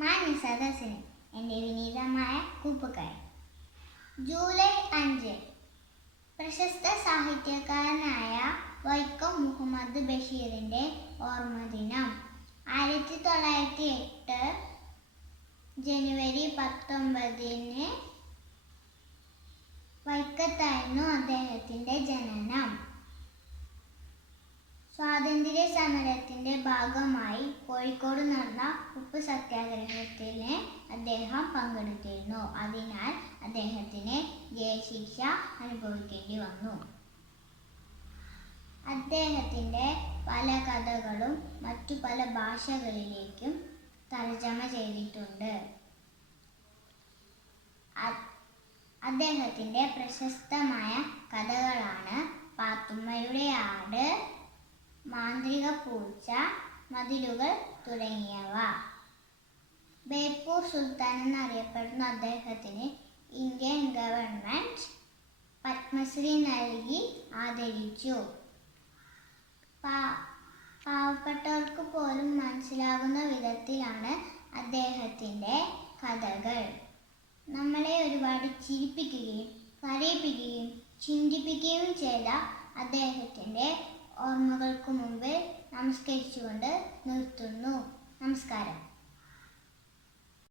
മാന്യ സദസ്സിന് എൻ്റെ വിനീതമായ കൂപ്പുകൈ. ജൂലൈ 5 പ്രശസ്ത സാഹിത്യകാരനായ വൈക്കം മുഹമ്മദ് ബഷീറിൻ്റെ ഓർമ്മദിനം. 1908 ജനുവരി 19 വൈക്കത്തായിരുന്നു അദ്ദേഹത്തിൻ്റെ ജനനം. സ്വാതന്ത്ര്യ സമരത്തിൻ്റെ ഭാഗമായി കോഴിക്കോട് നടന്ന ഉപ്പ് സത്യാഗ്രഹത്തിന് അദ്ദേഹം പങ്കെടുത്തിരുന്നു. അതിനാൽ അദ്ദേഹത്തിന് ജയിൽശിക്ഷ അനുഭവിക്കേണ്ടി വന്നു. അദ്ദേഹത്തിൻ്റെ പല കഥകളും മറ്റു പല ഭാഷകളിലേക്കും തർജ്ജമ ചെയ്തിട്ടുണ്ട്. അദ്ദേഹത്തിൻ്റെ പ്രശസ്തമായ കഥകളാണ് പാത്തുമ്മയുടെ ആട്, മാന്ത്രിക പൂച്ച, മതിലുകൾ തുടങ്ങിയവ. ബേപ്പൂർ സുൽത്താൻ എന്നറിയപ്പെടുന്ന അദ്ദേഹത്തിന് ഇന്ത്യൻ ഗവൺമെൻറ് പത്മശ്രീ നൽകി ആദരിച്ചു. പാവപ്പെട്ടവർക്ക് പോലും മനസ്സിലാകുന്ന വിധത്തിലാണ് അദ്ദേഹത്തിൻ്റെ കഥകൾ. നമ്മളെ ഒരുപാട് ചിരിപ്പിക്കുകയും കരയിപ്പിക്കുകയും ചിന്തിപ്പിക്കുകയും ചെയ്ത അദ്ദേഹത്തിൻ്റെ ഓർമ്മകൾക്ക് മുമ്പിൽ നമസ്കരിച്ചുകൊണ്ട് നിർത്തുന്നു. നമസ്കാരം.